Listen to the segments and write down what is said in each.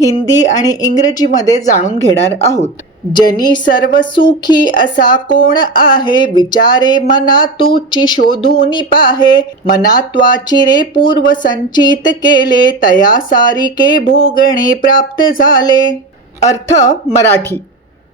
हिंदी आणि इंग्रजीमध्ये जाणून घेणार आहोत. जनी सर्व सुखी असा कोण आहे? विचारे मना तुची शोधून पाहे. मनात्वाची रे पूर्व संचित केले. तया सारिके भोगणे प्राप्त झाले. अर्थ मराठी.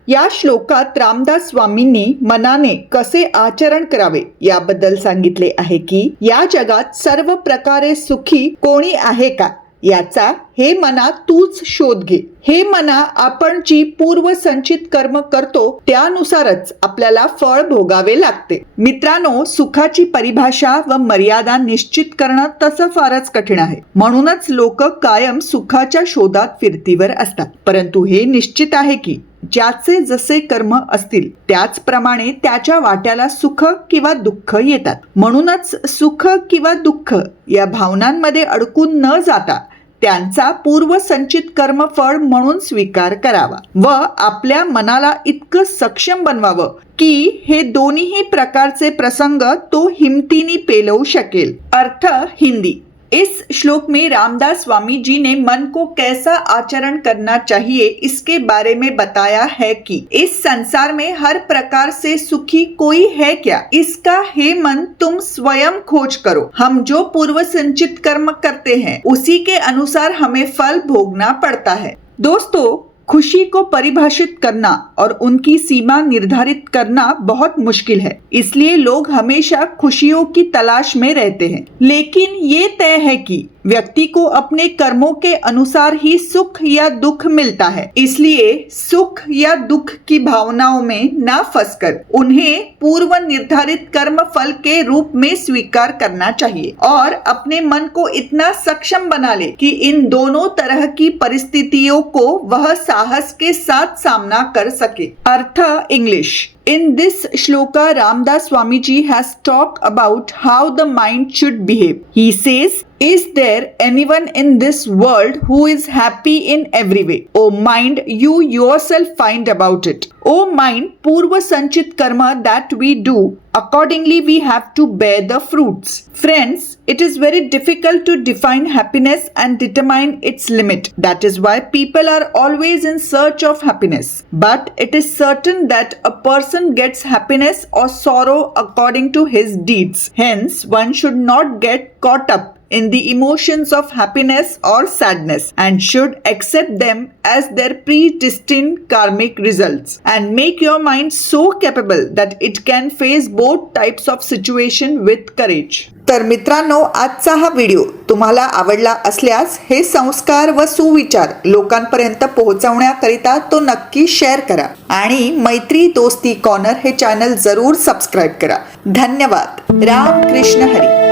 या श्लोकात रामदास स्वामींनी मनाने कसे आचरण करावे याबद्दल सांगितले आहे की या जगात सर्व प्रकारे सुखी कोणी आहे का? याचा हे मना तूच शोध घे. हे मना आपण जी पूर्व संचित कर्म करतो त्यानुसारच आपल्याला फळ भोगावे लागते. मित्रांनो सुखाची परिभाषा व मर्यादा निश्चित करणं तसं फारच कठीण आहे. म्हणूनच लोक कायम सुखाच्या शोधात फिरतीवर असतात. परंतु हे निश्चित आहे की ज्याचे जसे कर्म असतील त्याचप्रमाणे त्याच्या वाट्याला सुख किंवा दुःख येतात. म्हणूनच सुख किंवा दुःख या भावनांमध्ये अडकून न जाता त्यांचा पूर्वसंचित कर्मफळ म्हणून स्वीकार करावा व आपल्या मनाला इतकं सक्षम बनवावं की हे दोन्हीही प्रकारचे प्रसंग तो हिमतीने पेलवू शकेल. अर्थ हिंदी. इस श्लोक में रामदास स्वामी जी ने मन को कैसा आचरण करना चाहिए इसके बारे में बताया है कि इस संसार में हर प्रकार से सुखी कोई है क्या? इसका हे मन, तुम स्वयं खोज करो। हम जो पूर्व संचित कर्म करते हैं, उसी के अनुसार हमें फल भोगना पड़ता है। दोस्तों खुशी को परिभाषित करना और उनकी सीमा निर्धारित करना बहुत मुश्किल है। इसलिए लोग हमेशा खुशियों की तलाश में रहते हैं। लेकिन ये तय है कि व्यक्ति को अपने कर्मों के अनुसार ही सुख या दुख मिलता है। इसलिए सुख या दुख की भावनाओं में ना फंसकर उन्हें पूर्व निर्धारित कर्म फल के रूप में स्वीकार करना चाहिए और अपने मन को इतना सक्षम बना ले कि इन दोनों तरह की परिस्थितियों को वह साहस के साथ सामना कर सके। अर्थ English. In this shloka, Ramdas Swamiji has talked about how the mind should behave. He says, Is there anyone in this world who is happy in every way? O mind, you yourself find about it. O mind, Purva Sanchit Karma that we do, accordingly we have to bear the fruits. Friends, it is very difficult to define happiness and determine its limit. That is why people are always in search of happiness. But it is certain that a person gets happiness or sorrow according to his deeds. Hence, one should not get caught up in the emotions of happiness or sadness and should accept them as their predestined karmic results and make your mind so capable that it can face both types of situation with courage. तर मित्रांनो आजचा हा video तुम्हाला आवडला असल्यास हे संस्कार व सुविचार लोकांपर्यंत पोहोचवण्याकरिता तो नक्की शेअर करा आणि मैत्री दोस्ती कॉर्नर हे चॅनल जरूर सबस्क्राईब करा धन्यवाद राम कृष्ण हरी